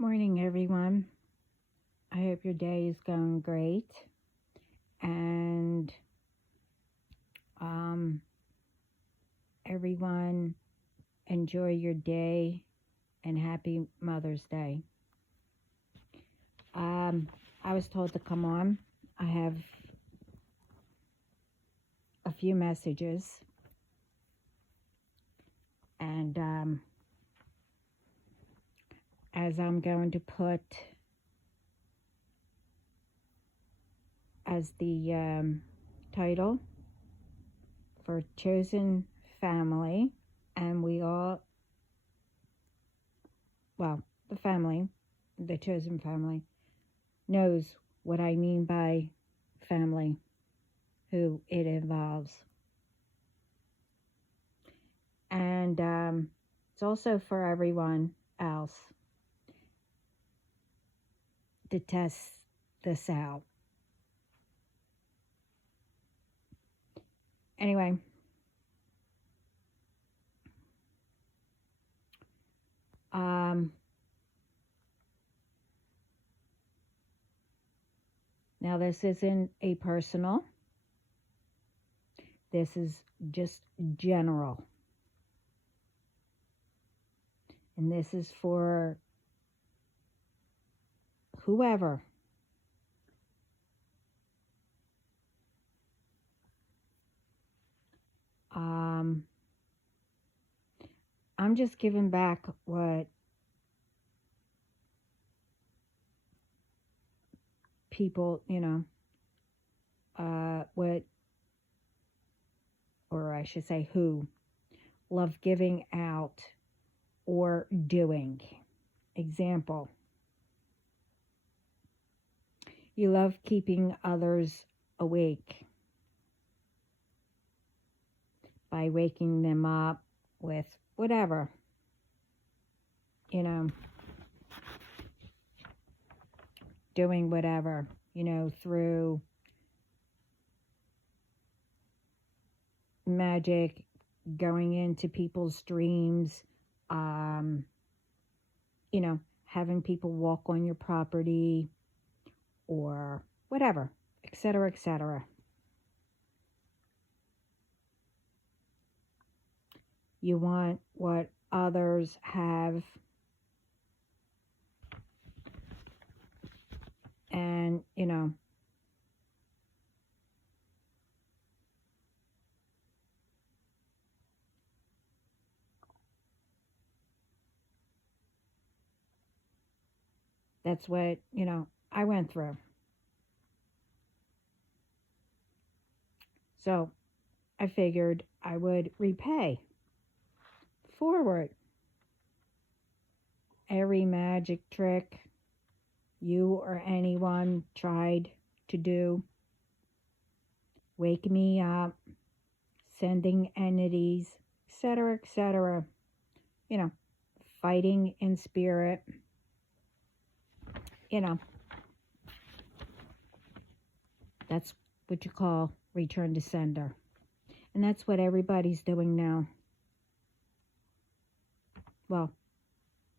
Morning, everyone. I hope your day is going great. And everyone, enjoy your day and happy Mother's Day. I was told to come on. I have a few messages. And as I'm going to put as the title for Chosen Family, and we all, well, the chosen family, knows what I mean by family, who it involves. And it's also for everyone else to test this out. Anyway, now this isn't a personal. This is just general. And this is for whoever. I'm just giving back what people, or I should say who, love giving out or doing. Example, you love keeping others awake by waking them up with whatever, doing whatever, through magic, going into people's dreams, having people walk on your property or whatever, etc., etc. You want what others have, and that's what I went through. So I figured I would repay forward every magic trick you or anyone tried to do. Wake me up, sending entities, etc., etc. Fighting in spirit. That's what you call return to sender. And that's what everybody's doing now. Well,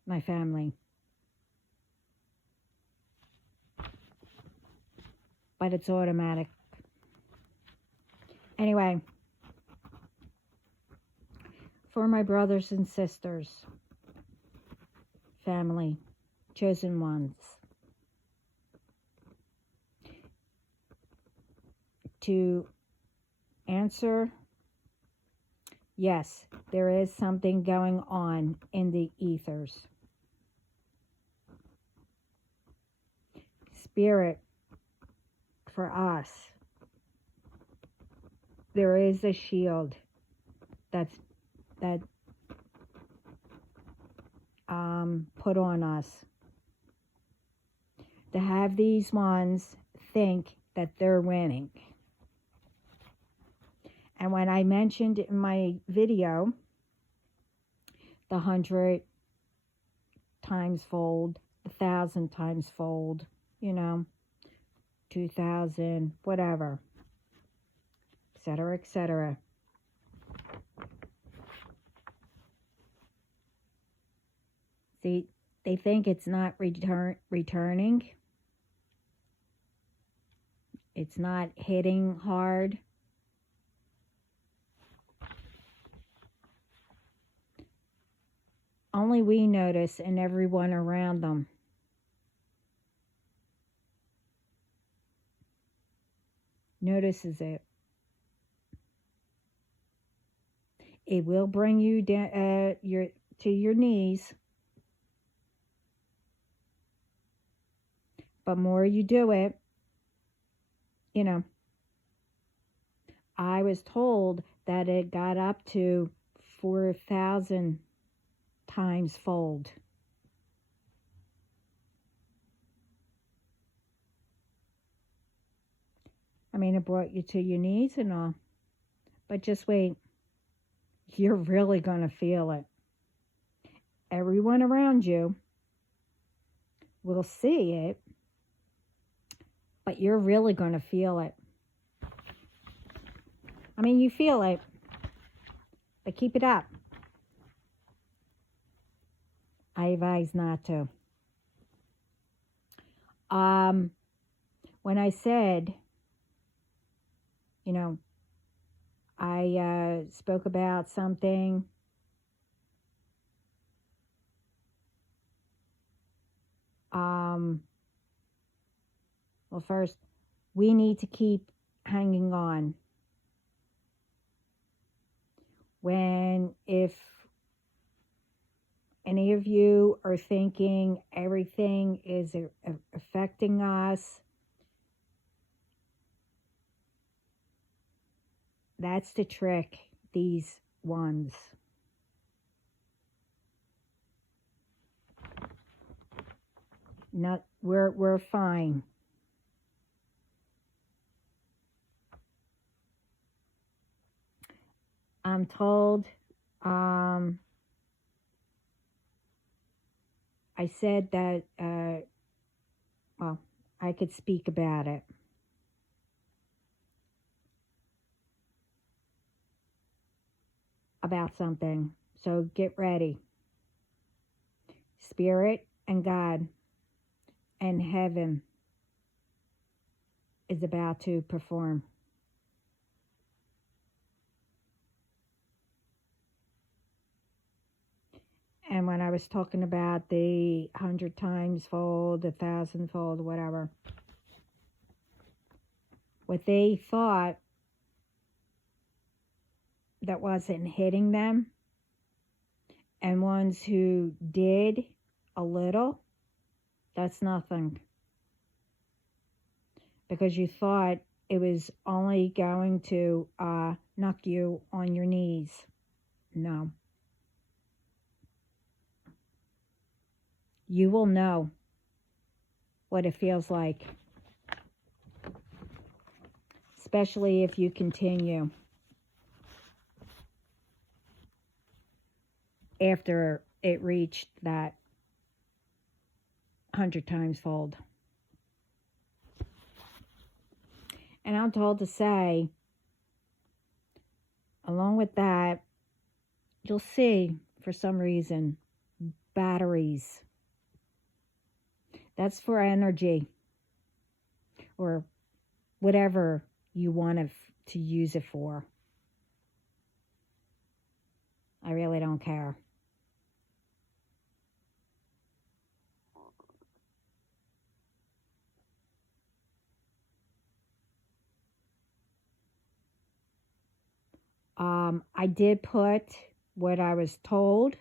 my family. But it's automatic. Anyway, for my brothers and sisters, family, chosen ones, to answer, yes, there is something going on in the ethers. Spirit, for us, there is a shield that put on us to have these ones think that they're winning. And when I mentioned in my video the 100 times fold, 1,000 times fold, 2,000, whatever, etc., etc. See, They think it's not returning. It's not hitting hard. Only we notice, and everyone around them. Notices it. It will bring you down to your knees. But more you do it, you know, I was told that it got up to 4,000 times fold. I mean, it brought you to your knees and all. But just wait. You're really going to feel it. Everyone around you will see it, but you're really going to feel it. I mean, you feel it, but keep it up. I advise not to. When I said, you know, I spoke about something well, first, we need to keep hanging on. If any of you are thinking everything is affecting us, that's the trick, these ones. We're fine. I'm told, I said that, well, I could speak about it. About something. So get ready. Spirit and God and heaven is about to perform. And when I was talking about the 100 times fold, 1,000 fold, whatever, what they thought that wasn't hitting them, and ones who did a little, that's nothing. Because you thought it was only going to knock you on your knees. No. You will know what it feels like. Especially if you continue after it reached that 100 times fold. And I'm told to say, along with that, you'll see, for some reason, batteries. That's for energy. Or whatever you want to use it for. I really don't care. I did put what I was told.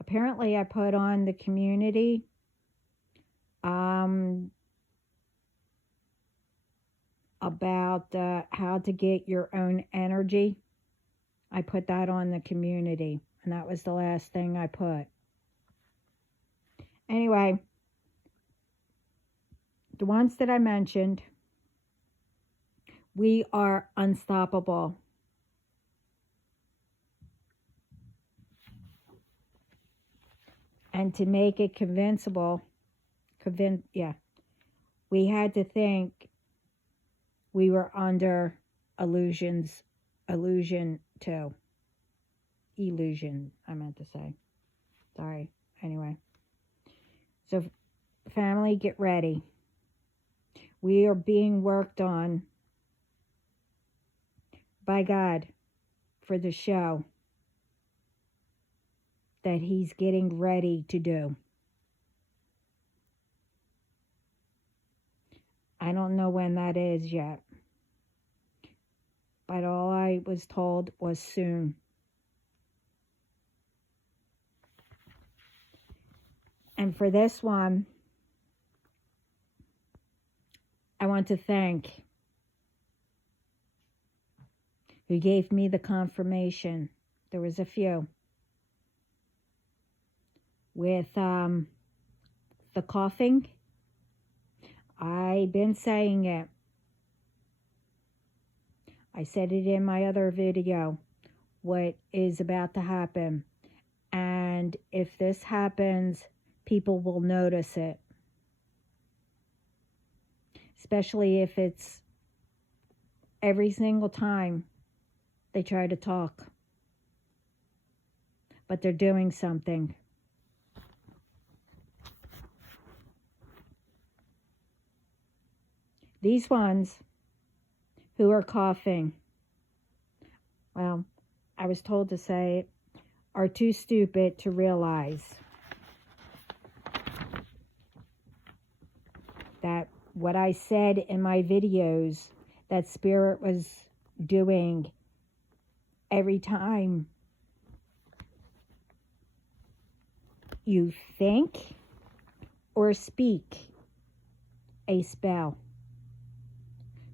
Apparently, I put on the community about how to get your own energy. I put that on the community, and that was the last thing I put. Anyway, the ones that I mentioned, we are unstoppable. And to make it we had to think we were under illusion, I meant to say. Sorry. Anyway, So, family, get ready. We are being worked on by God for the show that He's getting ready to do. I don't know when that is yet, but all I was told was soon. And for this one, I want to thank who gave me the confirmation. There was a few. With the coughing, I've been saying it. I said it in my other video, what is about to happen. And if this happens, people will notice it. Especially if it's every single time they try to talk. But they're doing something. These ones who are coughing, well, I was told to say, are too stupid to realize that what I said in my videos that Spirit was doing every time you think or speak a spell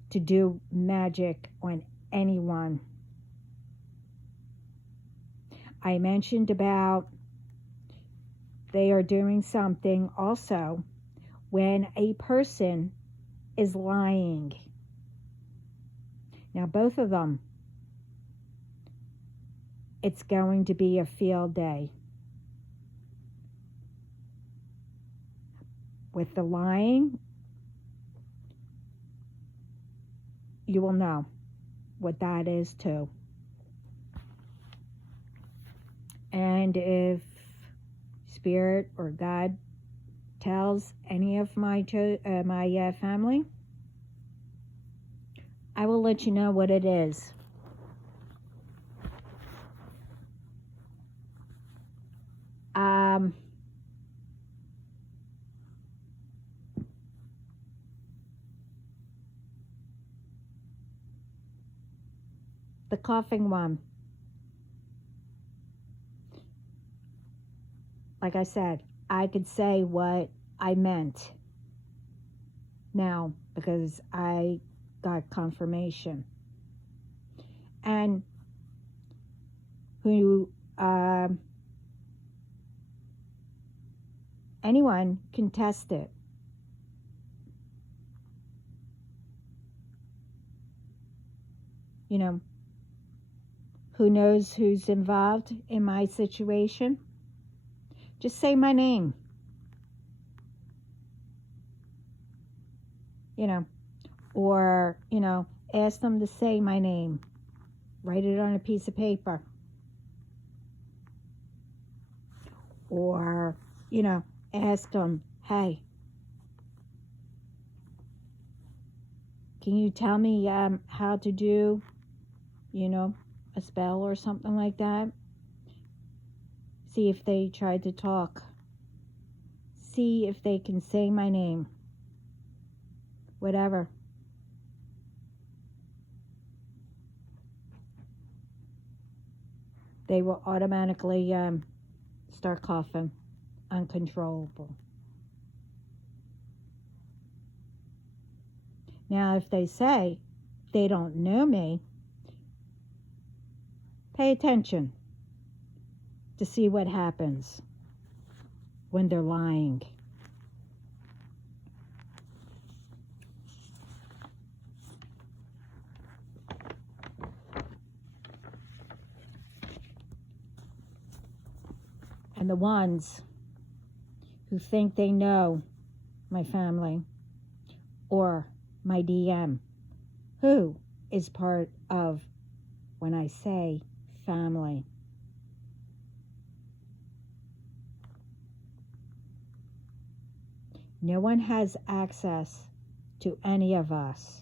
to do magic on anyone. I mentioned about they are doing something also when a person is lying. Now, both of them, it's going to be a field day. With the lying, you will know what that is too. And if Spirit or God tells any of my family, I will let you know what it is. The coughing one. Like I said, I could say what I meant now because I got confirmation. And who anyone can test it. You know, who knows who's involved in my situation? Just say my name. You know, or, you know, ask them to say my name. Write it on a piece of paper. Or, you know, ask them, hey, can you tell me how to do, you know, a spell or something like that? See if they try to talk. See if they can say my name. Whatever. They will automatically start coughing, uncontrollable. Now, if they say they don't know me, pay attention to see what happens when they're lying. And the ones who think they know my family or my DM, who is part of when I say family. No one has access to any of us.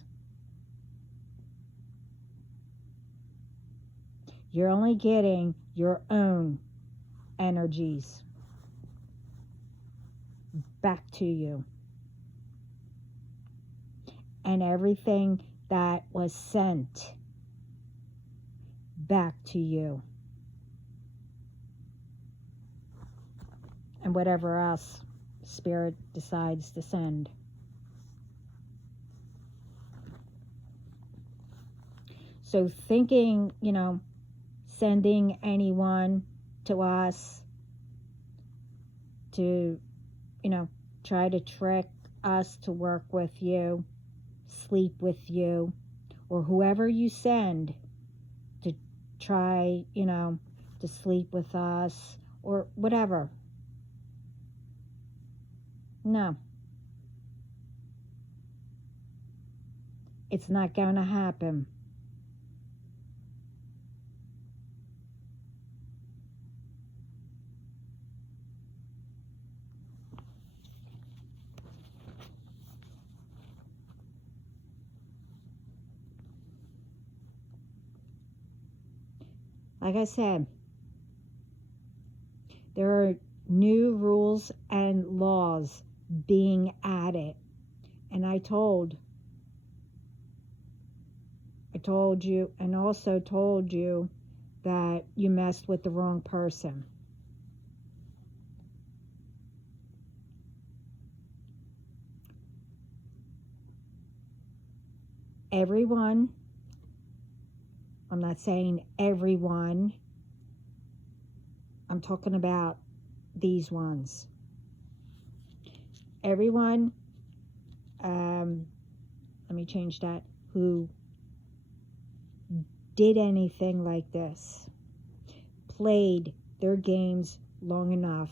You're only getting your own energies back to you. And everything that was sent back to you. And whatever else Spirit decides to send. So thinking, sending anyone to us to, try to trick us to work with you, sleep with you, or whoever you send to try, to sleep with us or whatever. No. It's not going to happen. Like I said, there are new rules and laws being added. And I told you and also told you that you messed with the wrong person. Everyone, I'm not saying everyone, I'm talking about these ones. Everyone, let me change that, who did anything like this, played their games long enough,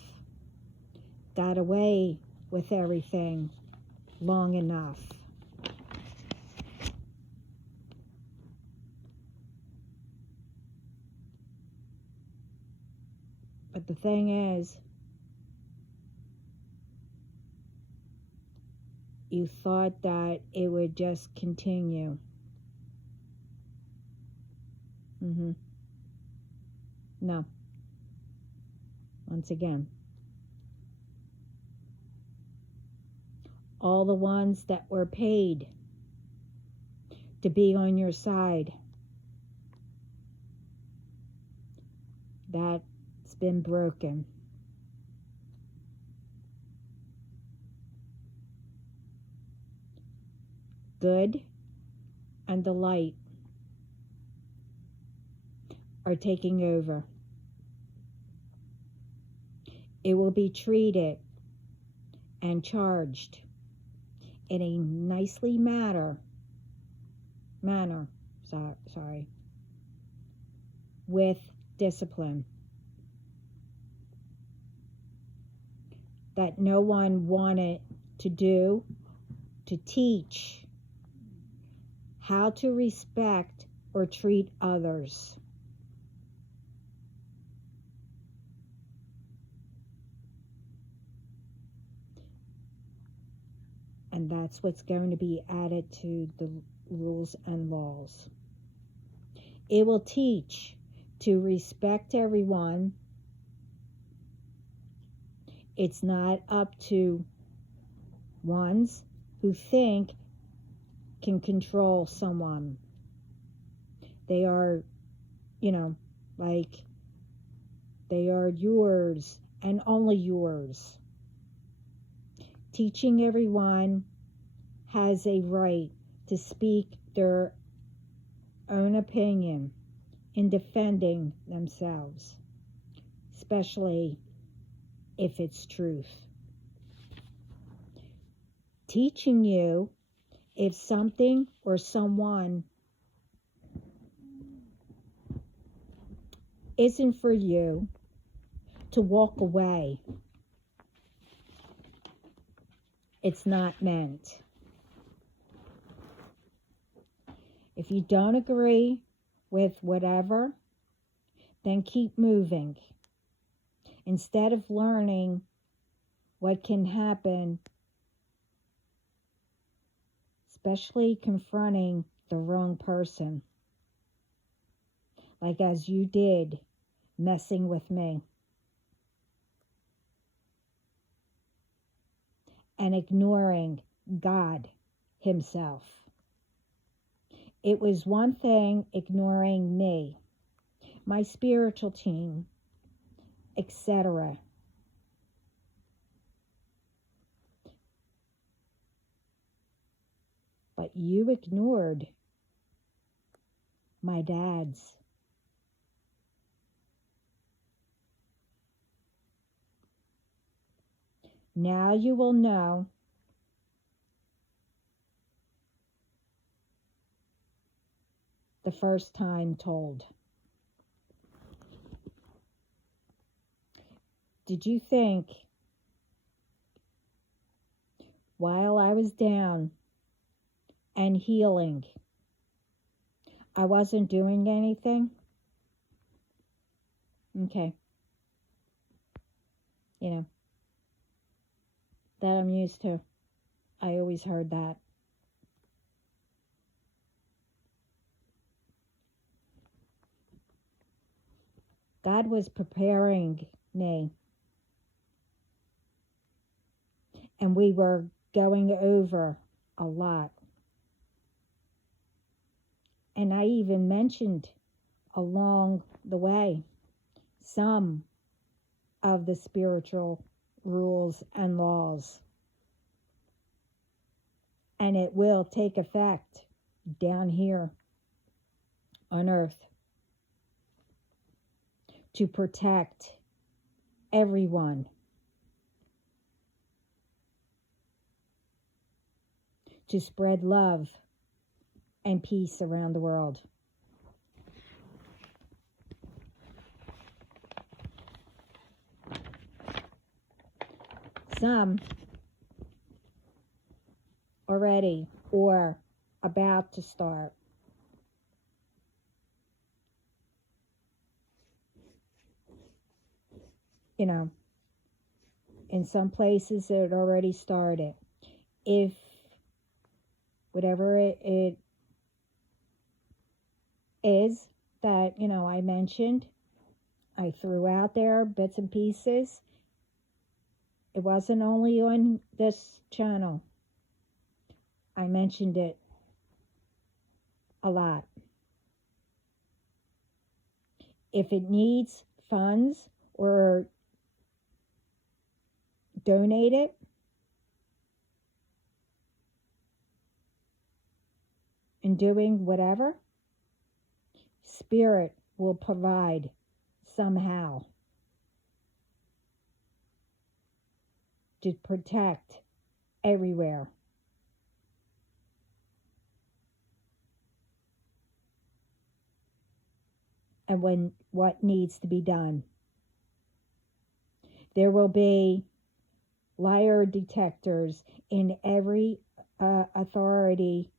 got away with everything long enough. But the thing is, you thought that it would just continue. No. Once again, all the ones that were paid to be on your side, that's been broken. Good and the light are taking over. It will be treated and charged in a nicely manner, with discipline that no one wanted to do, to teach how to respect or treat others. And that's what's going to be added to the rules and laws. It will teach to respect everyone. It's not up to ones who think can control someone. They are, they are yours and only yours. Teaching everyone has a right to speak their own opinion in defending themselves, especially if it's truth. Teaching you if something or someone isn't for you, to walk away. It's not meant. If you don't agree with whatever, then keep moving. Instead of learning what can happen especially confronting the wrong person, like as you did messing with me, and ignoring God himself. It was one thing ignoring me, my spiritual team, etc. But you ignored my dad's. Now you will know the first time told. Did you think while I was down and healing, I wasn't doing anything? Okay. You know, that I'm used to. I always heard that. God was preparing me. And we were going over a lot. And I even mentioned along the way some of the spiritual rules and laws. And it will take effect down here on earth to protect everyone, to spread love and peace around the world. Some already or about to start. You know, in some places it already started. If whatever it is that, I mentioned, I threw out there bits and pieces. It wasn't only on this channel. I mentioned it a lot. If it needs funds or donate it, and doing whatever, Spirit will provide somehow to protect everywhere. And what needs to be done. There will be liar detectors in every authority,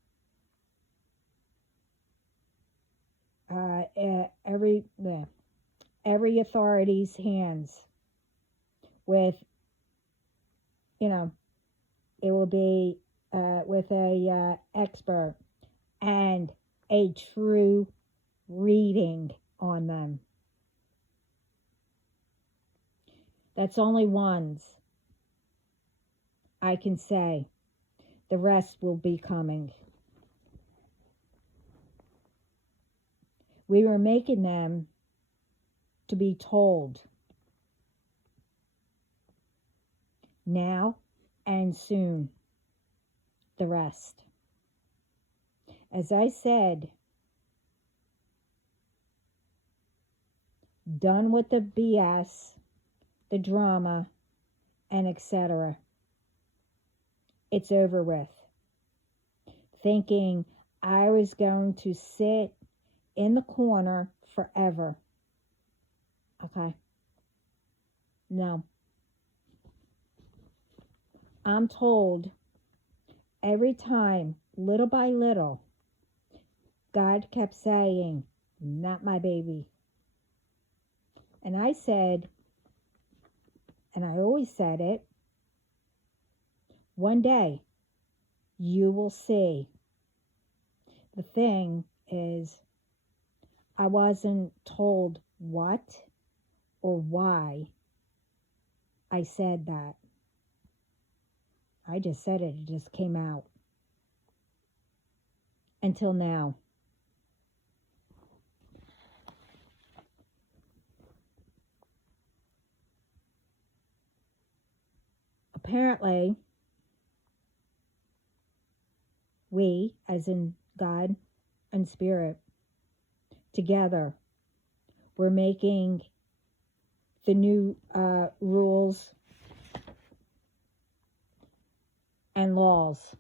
every authority's hands. With, it will be with a expert and a true reading on them. That's only ones I can say. The rest will be coming. We were making them to be told. Now and soon. The rest. As I said, done with the BS, the drama, and etc. It's over with. Thinking I was going to sit in the corner forever. Okay? No. I'm told every time, little by little, God kept saying, not my baby. And I said, and I always said it, one day you will see the thing is, I wasn't told what or why I said that. I just said it. It just came out. Until now. Apparently, we, as in God and Spirit, together, we're making the new rules and laws.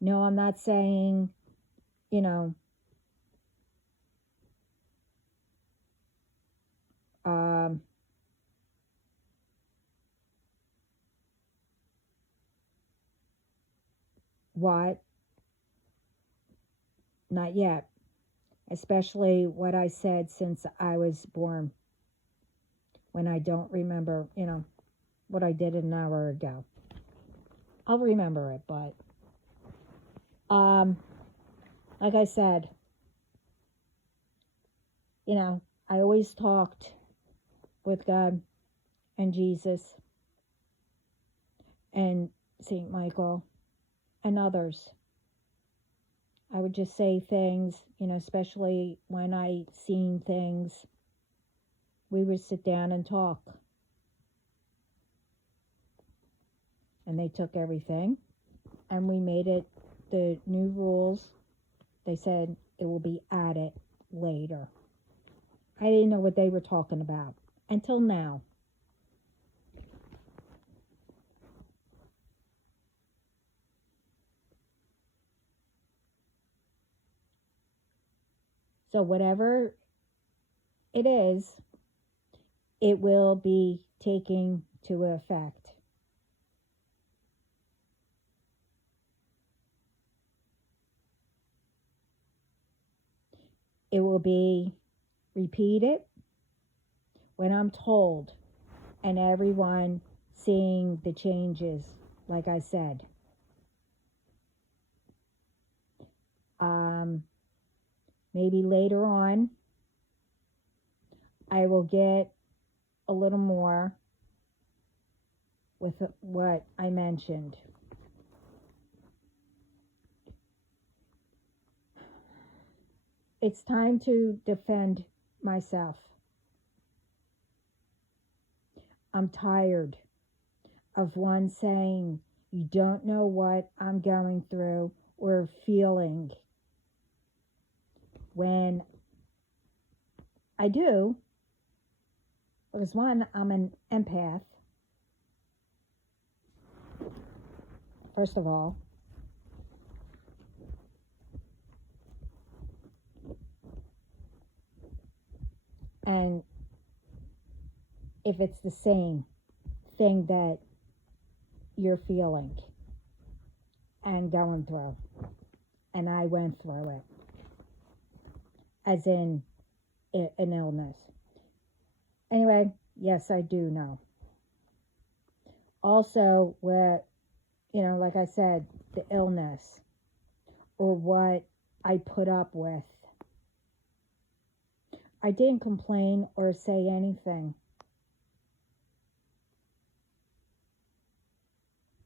No, I'm not saying, you know, what, not yet, especially what I said since I was born, when I don't remember, what I did an hour ago. I'll remember it, but like I said, I always talked with God and Jesus and St. Michael and others. I would just say things, especially when I seen things, we would sit down and talk. And they took everything and we made it the new rules. They said it will be added later. I didn't know what they were talking about until now. So whatever it is, it will be taking to effect. It will be repeated when I'm told, and everyone seeing the changes, like I said. Maybe later on, I will get a little more with what I mentioned. It's time to defend myself. I'm tired of one saying, you don't know what I'm going through or feeling, when I do. Because one, I'm an empath, first of all. And if it's the same thing that you're feeling and going through, and I went through it, as in an illness. Anyway, yes, I do know. Also, what, like I said, the illness or what I put up with. I didn't complain or say anything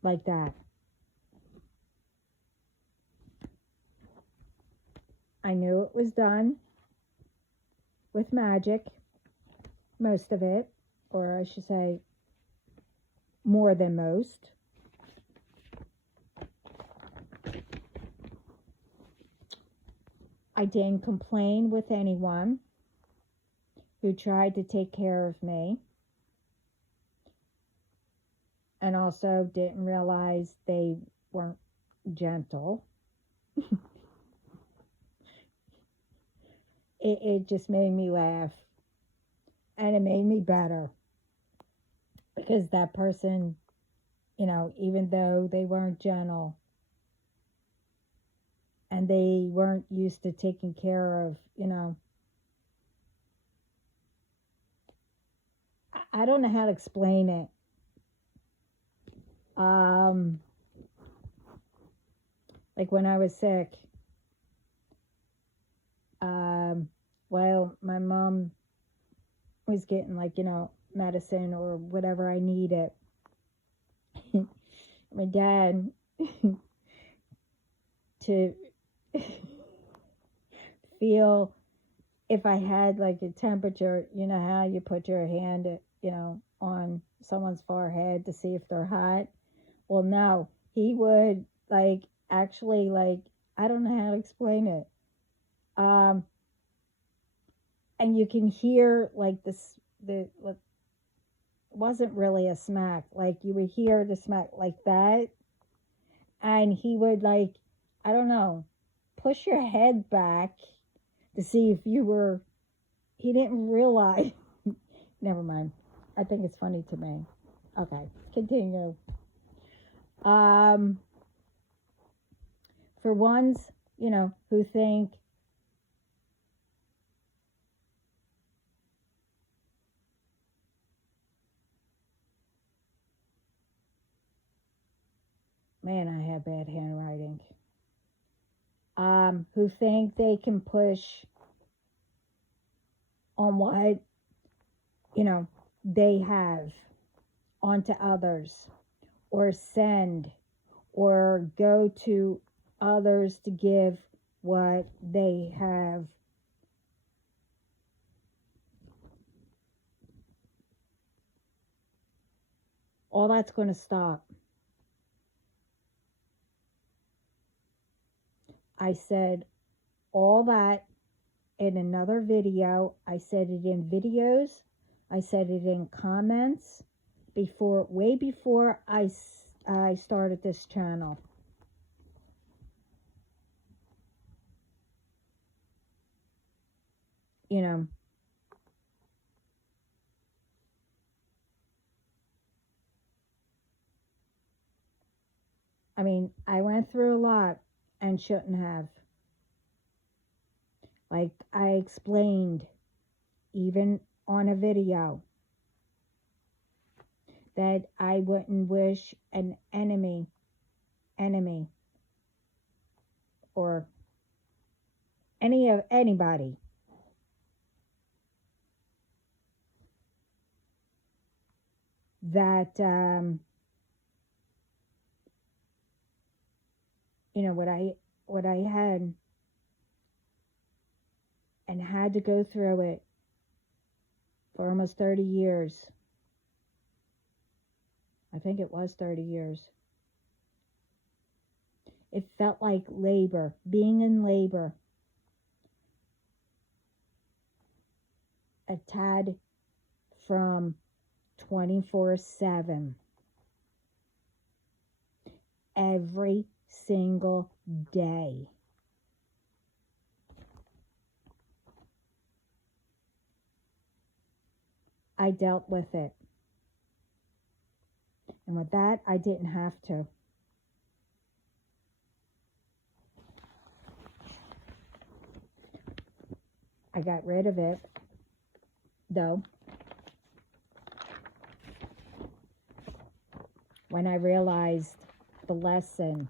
like that. I knew it was done with magic, most of it, or I should say more than most. I didn't complain with anyone who tried to take care of me, and also didn't realize they weren't gentle. It just made me laugh, and it made me better, because that person, even though they weren't gentle and they weren't used to taking care of, I don't know how to explain it. Like when I was sick, while my mom was getting, like, medicine or whatever I needed, my dad to feel if I had like a temperature, you know how you put your hand, on someone's forehead to see if they're hot. Well, no, he would like actually like, I don't know how to explain it. And you can hear like this, it wasn't really a smack. Like you would hear the smack like that, and he would like, I don't know, push your head back to see if you were. He didn't realize. Never mind. I think it's funny to me. Okay, continue. For ones, who think man, I have bad handwriting. Who think they can push on what, they have onto others, or send, or go to others to give what they have. All that's going to stop. I said all that in another video. I said it in videos. I said it in comments way before I started this channel. I mean, I went through a lot and shouldn't have. Like I explained, even on a video, that I wouldn't wish an enemy, or anybody that, what I had, and had to go through it for almost 30 years. I think it was 30 years. It felt like labor, being in labor. A tad from 24/7. Every single day. I dealt with it. And with that, I didn't have to. I got rid of it, though, when I realized the lesson,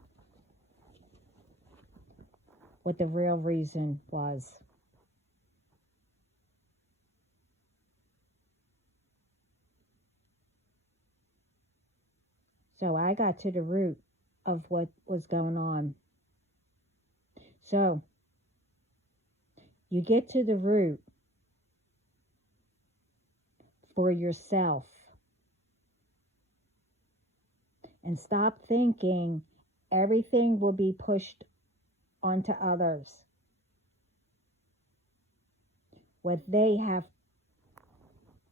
what the real reason was. So I got to the root of what was going on. So you get to the root for yourself and stop thinking everything will be pushed onto others. What they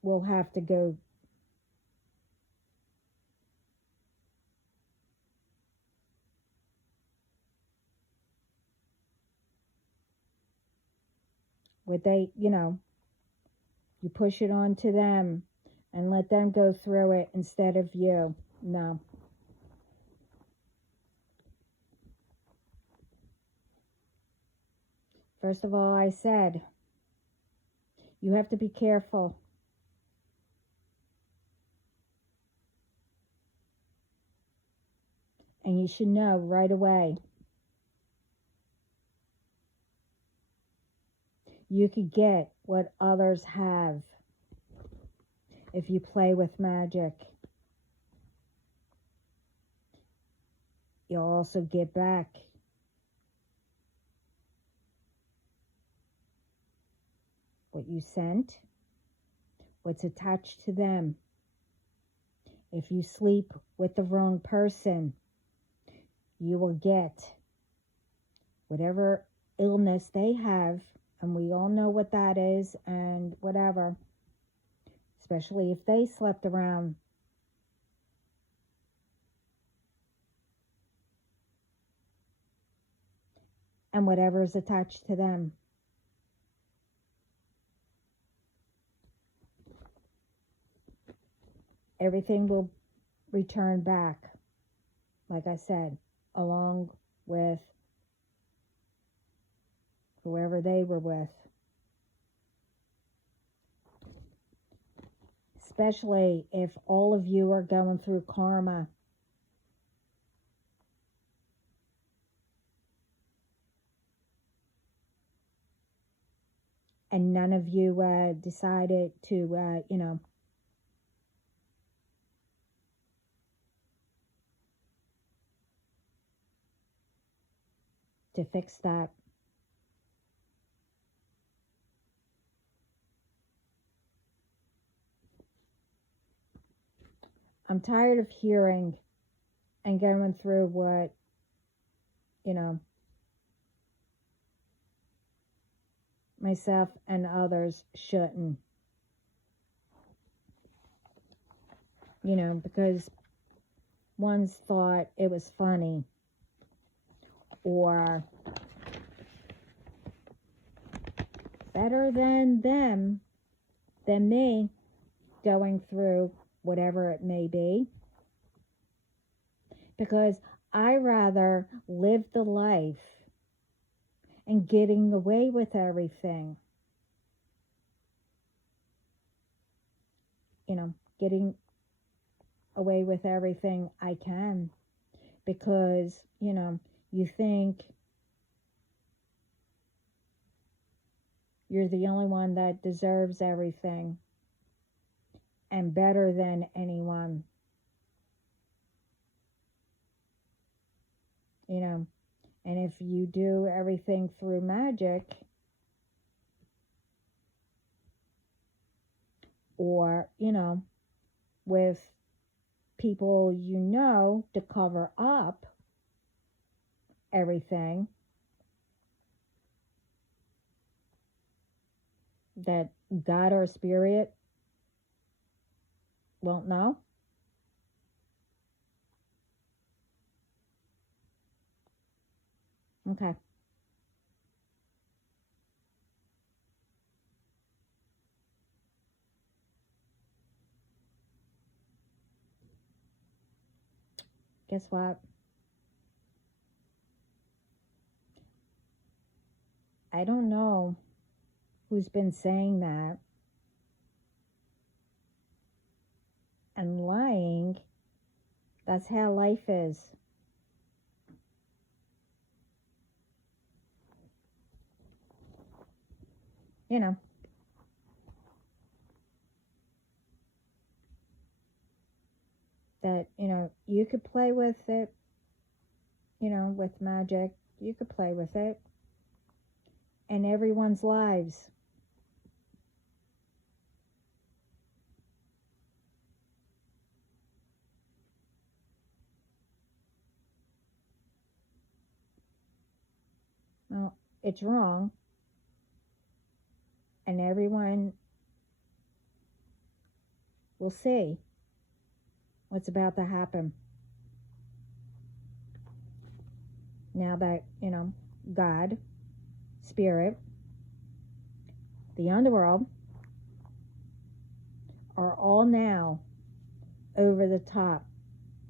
will have to go. What they, you push it on to them and let them go through it instead of you. No. First of all, I said, you have to be careful. And you should know right away You could get what others have if you play with magic. You'll also get back what you sent, what's attached to them. If you sleep with the wrong person, you will get whatever illness they have, and we all know what that is, and whatever, especially if they slept around. And whatever is attached to them. Everything will return back, like I said, along with whoever they were with. Especially if all of you are going through karma. And none of you decided to, to fix that. I'm tired of hearing and going through what, myself and others shouldn't. Because one's thought it was funny, or better than them, than me, going through whatever it may be. Because I rather live the life and getting away with everything. Getting away with everything I can. Because, you think you're the only one that deserves everything and better than anyone. And if you do everything through magic, or, with people to cover up everything that God or Spirit won't know. Okay. Guess what? I don't know who's been saying that and lying. That's how life is. That, you could play with it, with magic. You could play with it in everyone's lives. Well, it's wrong. And everyone will see what's about to happen. Now that, God, Spirit, the underworld are all now over the top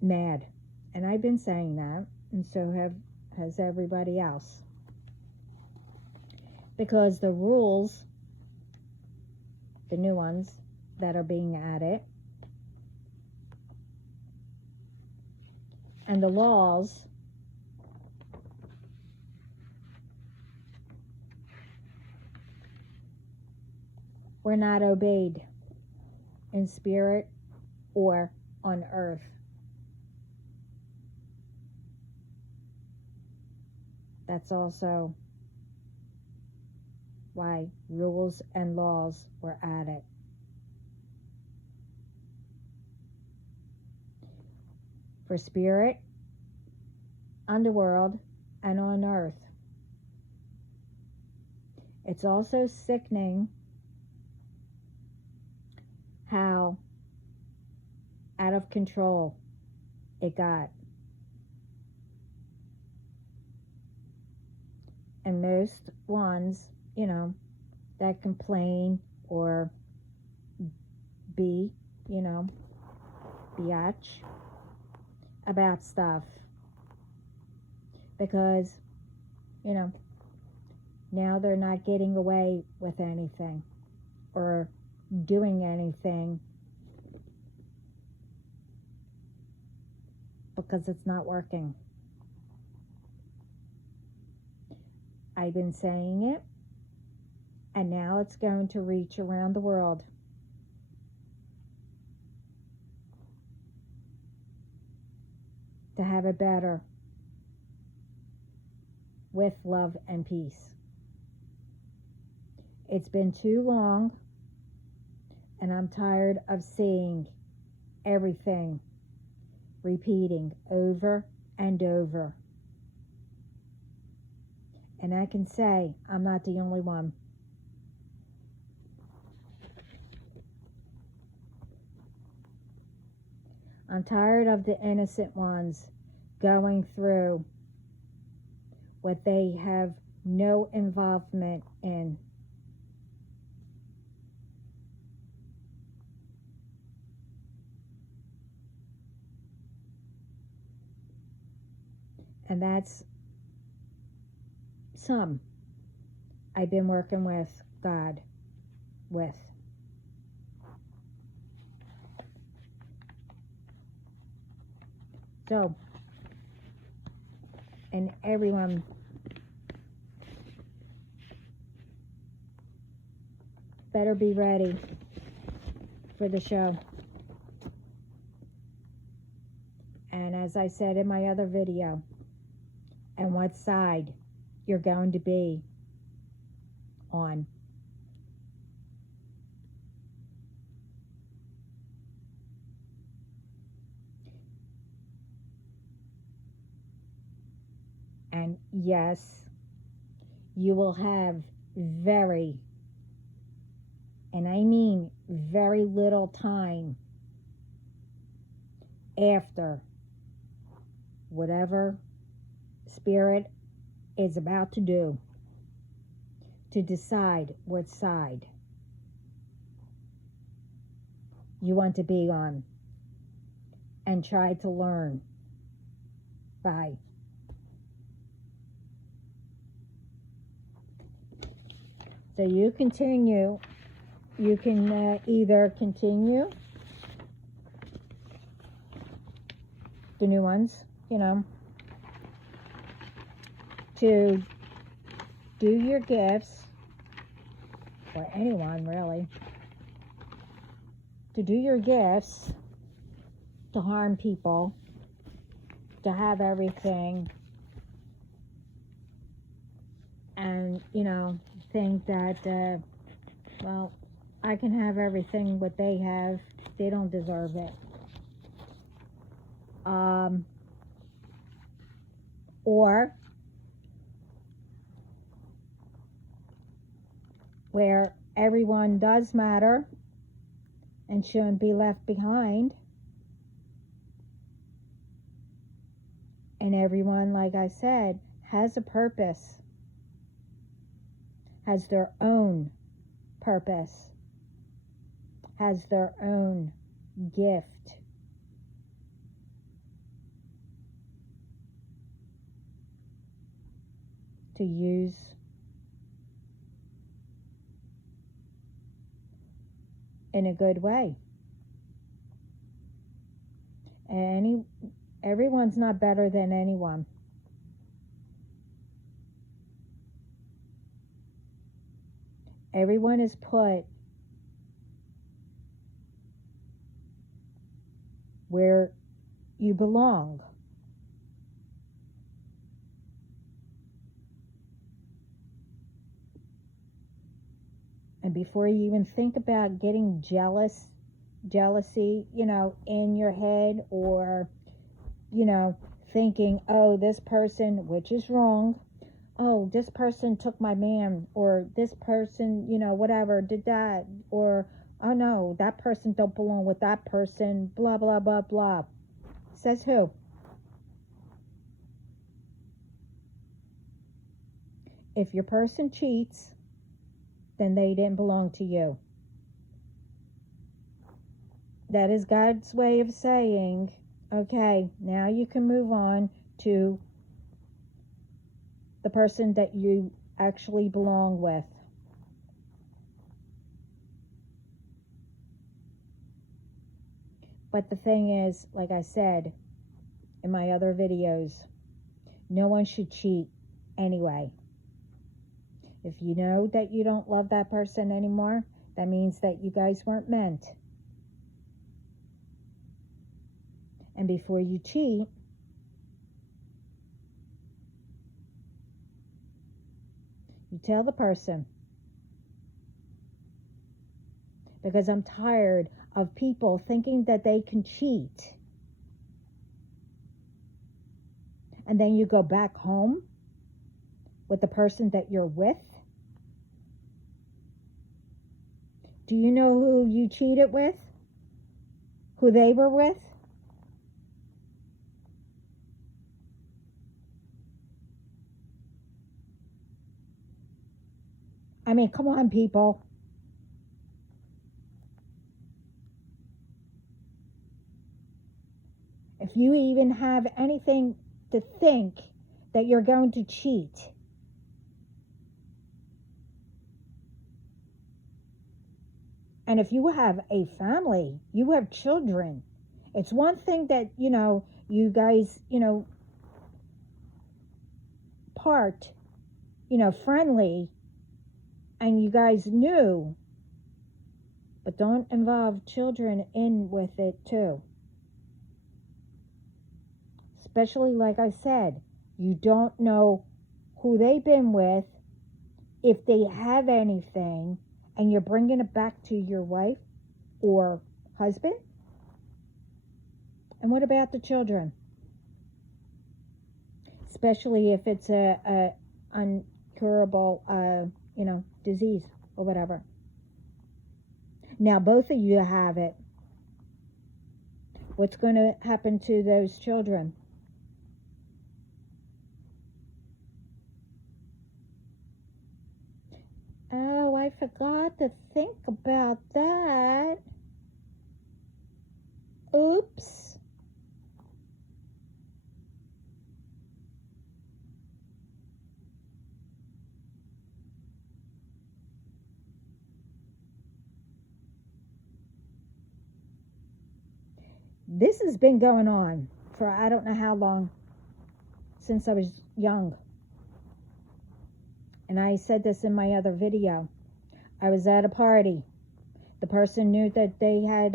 mad. And I've been saying that, and so has everybody else. Because the rules, the new ones that are being added, and the laws were not obeyed in spirit or on earth. That's also why rules and laws were added. For spirit, underworld, and on earth. It's also sickening how out of control it got. And most ones, that complain or be, biatch about stuff. Because, now they're not getting away with anything or doing anything because it's not working. I've been saying it, and now it's going to reach around the world. To have it better with love and peace. It's been too long, and I'm tired of seeing everything repeating over and over. And I can say I'm not the only one. I'm tired of the innocent ones going through what they have no involvement in. And that's some I've been working with God with. So, and everyone better be ready for the show. And as I said in my other video, and what side you're going to be on. And yes, you will have very, and I mean very little time after whatever Spirit is about to do to decide what side you want to be on and try to learn by. So you can either continue the new ones, to do your gifts, or anyone really, to do your gifts to harm people, to have everything, and, think that, well, I can have everything what they have. They don't deserve it. Or where everyone does matter and shouldn't be left behind. And everyone, like I said, has a purpose, has their own purpose, has their own gift. To use in a good way. And everyone's not better than anyone. Everyone is put you belong. And before you even think about getting jealousy, in your head, or, thinking, oh, this person, which is wrong, oh, this person took my man, or this person, whatever, did that, or, oh no, that person don't belong with that person, blah, blah, blah, blah. Says who? If your person cheats, then they didn't belong to you. That is God's way of saying, okay, now you can move on to the person that you actually belong with. But the thing is, like I said in my other videos, no one should cheat anyway. If you know that you don't love that person anymore, that means that you guys weren't meant. And before you cheat, you tell the person. Because I'm tired of people thinking that they can cheat. And then you go back home with the person that you're with. Do you know who you cheated with? Who they were with? I mean, come on, people. If you even have anything to think that you're going to cheat, and if you have a family, you have children, it's one thing that, you guys, part, friendly, and you guys knew, but don't involve children in with it too. Especially, like I said, you don't know who they've been with, if they have anything, and you're bringing it back to your wife or husband. And what about the children? Especially if it's a uncurable, disease or whatever. Now, both of you have it. What's going to happen to those children? Oh, I forgot to think about that. Oops. This has been going on for I don't know how long, since I was young. And I said this in my other video. I was at a party. The person knew that they had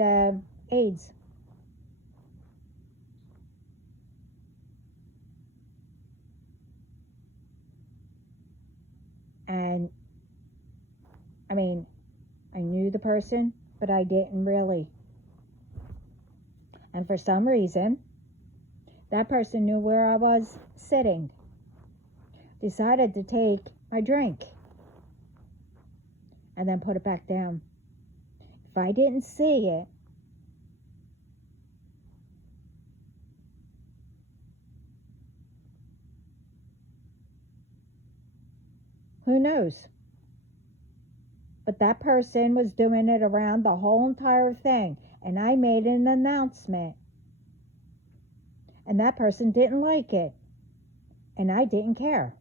AIDS. And, I mean, I knew the person, but I didn't really. And for some reason, that person knew where I was sitting. Decided to take my drink and then put it back down. If I didn't see it, who knows? But that person was doing it around the whole entire thing. And I made an announcement. And that person didn't like it. And I didn't care.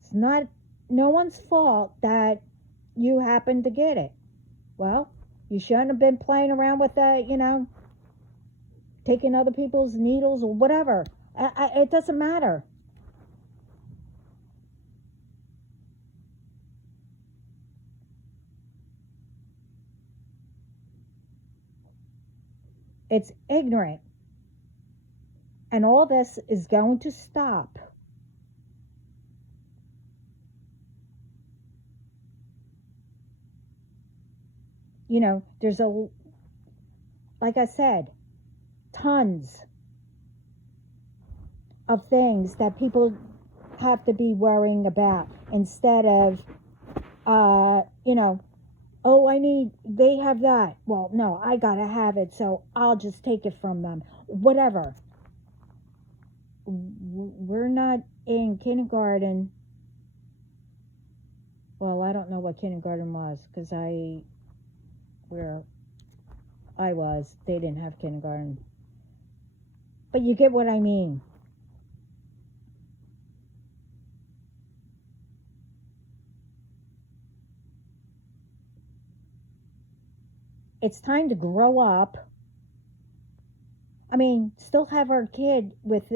It's not no one's fault that you happened to get it. Well, you shouldn't have been playing around with taking other people's needles or whatever. It doesn't matter. It's ignorant. And all this is going to stop. There's like I said, tons of things that people have to be worrying about instead of, oh, they have that. Well, no, I gotta have it, so I'll just take it from them. Whatever. We're not in kindergarten. Well, I don't know what kindergarten was, because where I was, they didn't have kindergarten. But you get what I mean. It's time to grow up. I mean, still have our kid with,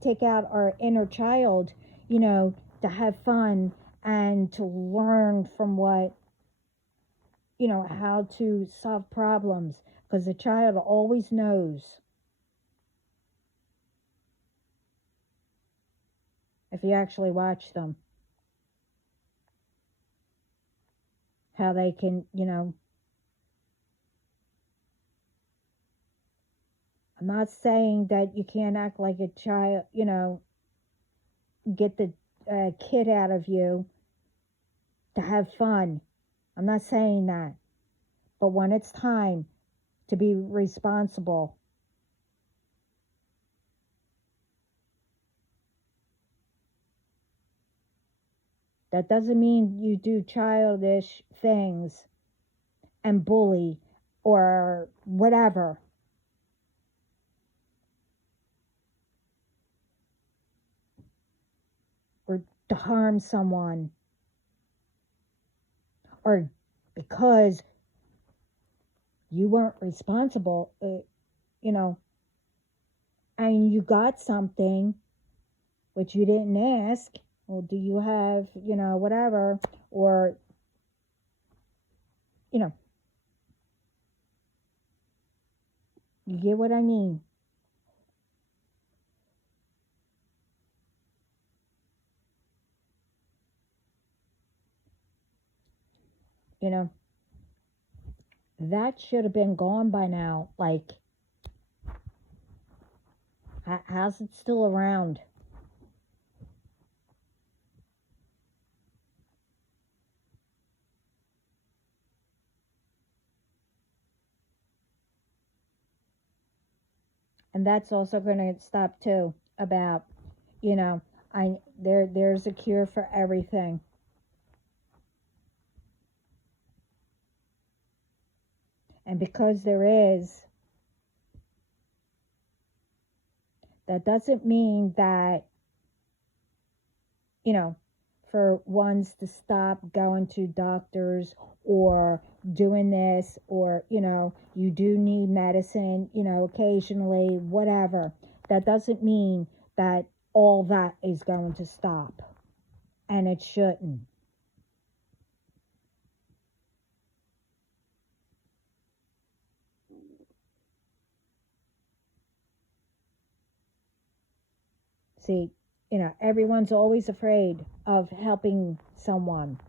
take out our inner child, to have fun and to learn from how to solve problems. Because the child always knows. If you actually watch them, how they can, I'm not saying that you can't act like a child, get the kid out of you to have fun. I'm not saying that. But when it's time to be responsible, that doesn't mean you do childish things and bully or whatever. Or to harm someone. Or because you weren't responsible, and you got something which you didn't ask. Well, do you have, whatever, or, you get what I mean? That should have been gone by now. Like, how's it still around? And that's also going to stop too. About, there's a cure for everything. And because there is, that doesn't mean that, for ones to stop going to doctors or doing this, or, you do need medicine, occasionally, whatever. That doesn't mean that all that is going to stop. And it shouldn't. See, everyone's always afraid of helping someone.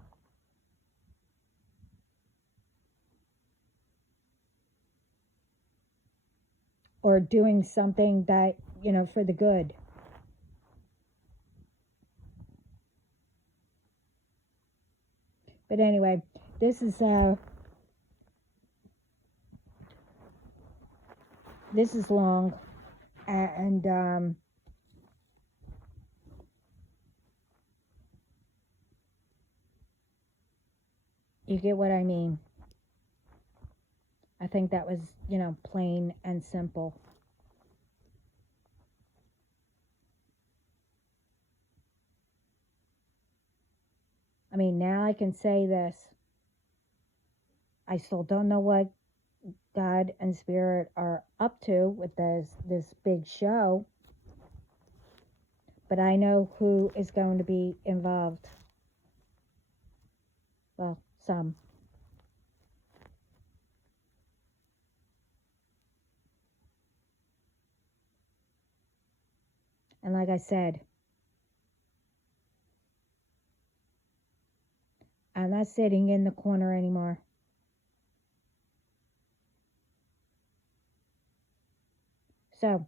Or doing something that, for the good. But anyway, this is long, and you get what I mean. I think that was, plain and simple. I mean, now I can say this. I still don't know what God and Spirit are up to with this big show, but I know who is going to be involved. Well, some. And like I said, I'm not sitting in the corner anymore. So,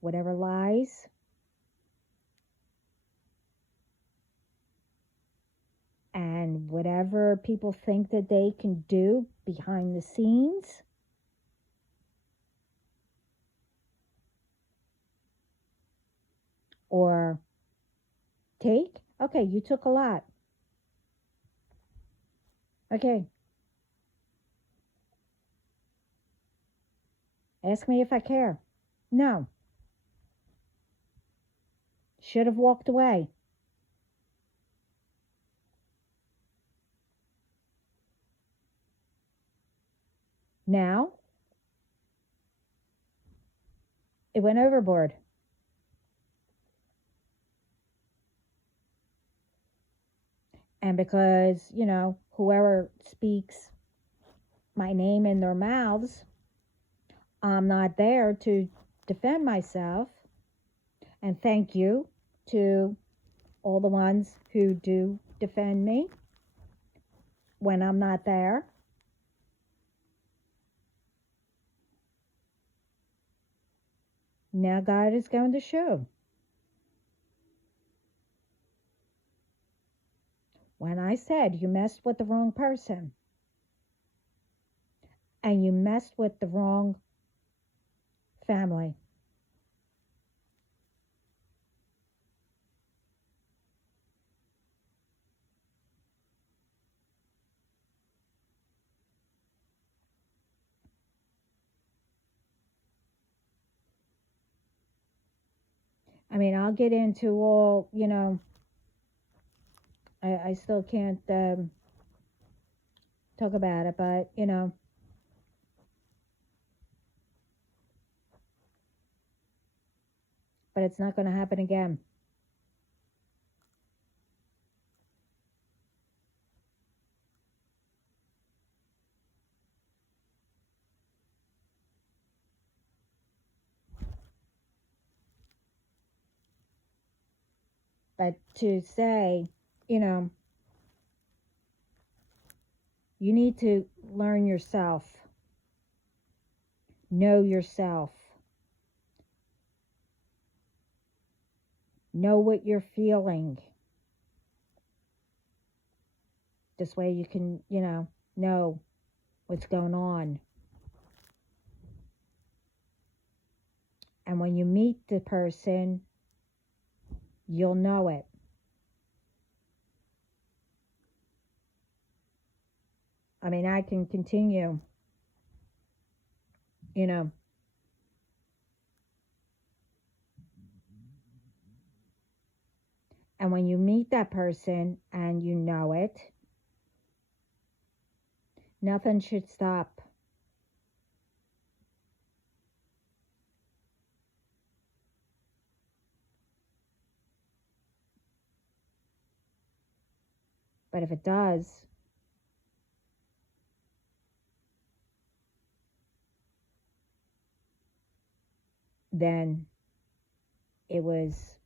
whatever lies and whatever people think that they can do behind the scenes, or take, okay, you took a lot. Okay. Ask me if I care. No. Should have walked away. Now, it went overboard. And because, whoever speaks my name in their mouths, I'm not there to defend myself. And thank you to all the ones who do defend me when I'm not there. Now God is going to show. When I said you messed with the wrong person and you messed with the wrong family, I mean, I'll get into all, I still can't talk about it, but, but it's not going to happen again. But to say, you need to learn yourself, know yourself, know what you're feeling. This way you can, know what's going on. And when you meet the person, you'll know it. I mean, I can continue, and when you meet that person and you know it, nothing should stop. But if it does, then it was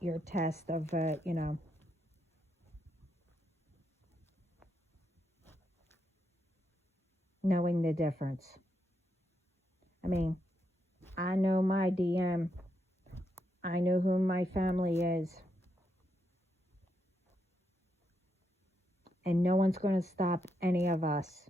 your test of, knowing the difference. I mean, I know my DM. I know who my family is. And no one's going to stop any of us.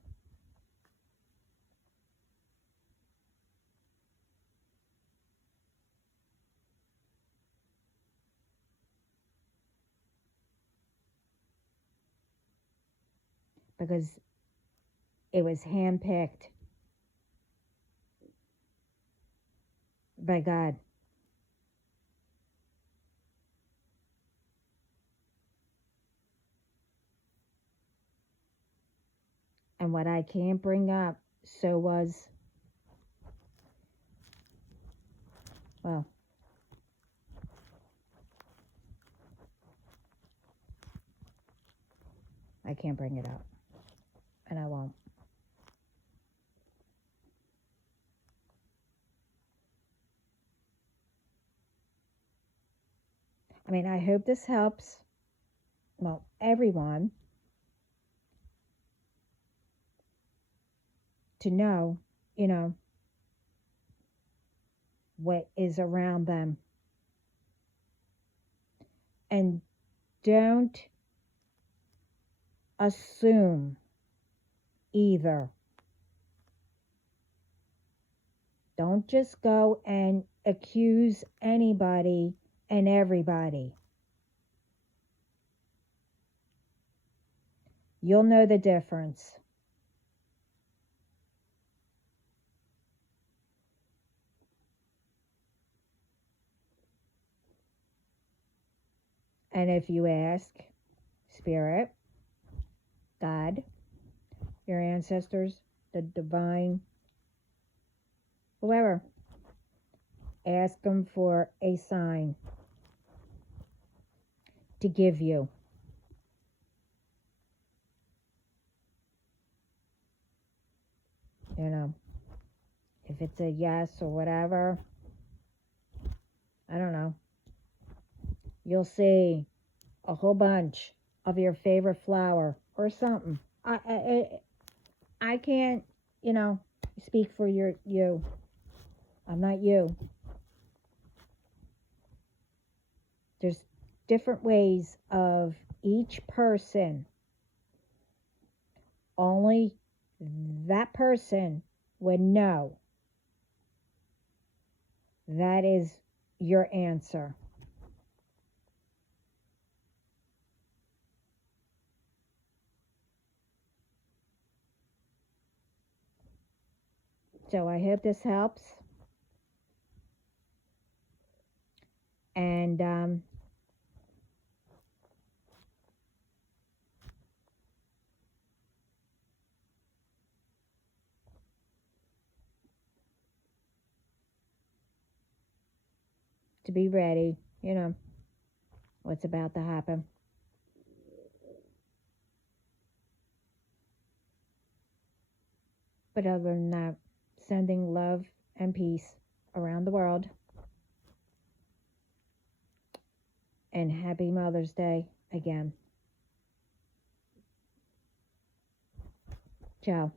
Because it was handpicked by God. And what I can't bring up, well, I can't bring it up. And I won't. I mean, I hope this helps, well, everyone to know, what is around them. And don't assume either. Don't just go and accuse anybody and everybody. You'll know the difference. And if you ask Spirit, God, your ancestors, the divine, whoever, ask them for a sign to give you. If it's a yes or whatever, I don't know. You'll see a whole bunch of your favorite flower or something. I can't, speak for you. I'm not you. There's different ways of each person. Only that person would know. That is your answer. So I hope this helps. And to be ready, what's about to happen. But other than that, sending love and peace around the world. And happy Mother's Day again. Ciao.